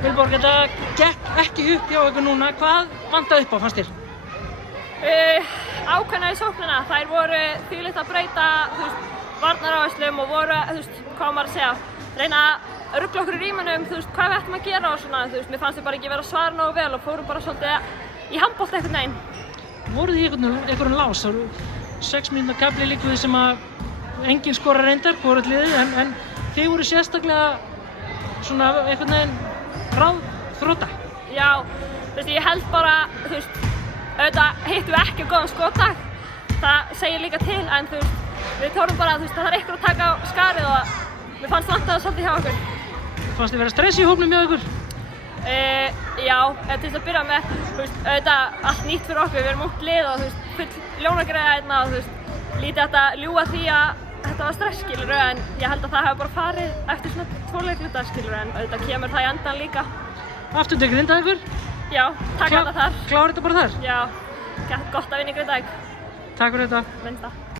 Vilborg, þetta gekk ekki upp hjá ykkur núna. Hvað vantaði upp á, fannst þér? Ákveðna í sóknina. Þær voru þvílíkt að breyta, varnaráherslum og voru, hvað maður að segja, reyna að rugla okkur í rímunum, hvað við ættum að gera og svona, mér fannst við bara ekki vera að svara nógu vel og fórum bara svolítið í handbolta einhvern veginn. Voruð þið í einhverjum lás? Það eru 6 mínútna kafli líka við sem að enginn skorar reyndar, hvorugt liðið, en þið voru sérstaklega svona einhvern veginn ráðþrota. Já, ég held bara, auðvitað hittum við ekki á góðan skotdag. Það segir líka til, en við tórum bara að það er einhver að taka á skarið og mér fannst vanta það svolítið hjá okkur. Fannst þið vera stress í hópnum hjá ykkur? Já, til þess að byrja með, auðvitað allt nýtt fyrir okkur, við erum ungt lið og full ljónagreiða hérna og lítið hægt að ljúga því að þetta var stress, skilurðu, en ég held að það hefur bara farið eftir svona 2 leikluta, skilurðu, en auðvitað kemur það í endan líka. Aftur til Grindavíkur? Já, takk þetta þar. Klára þetta bara þar? Já, gott að vinna í Grindavík. Takk fyrir þetta. Minnst það.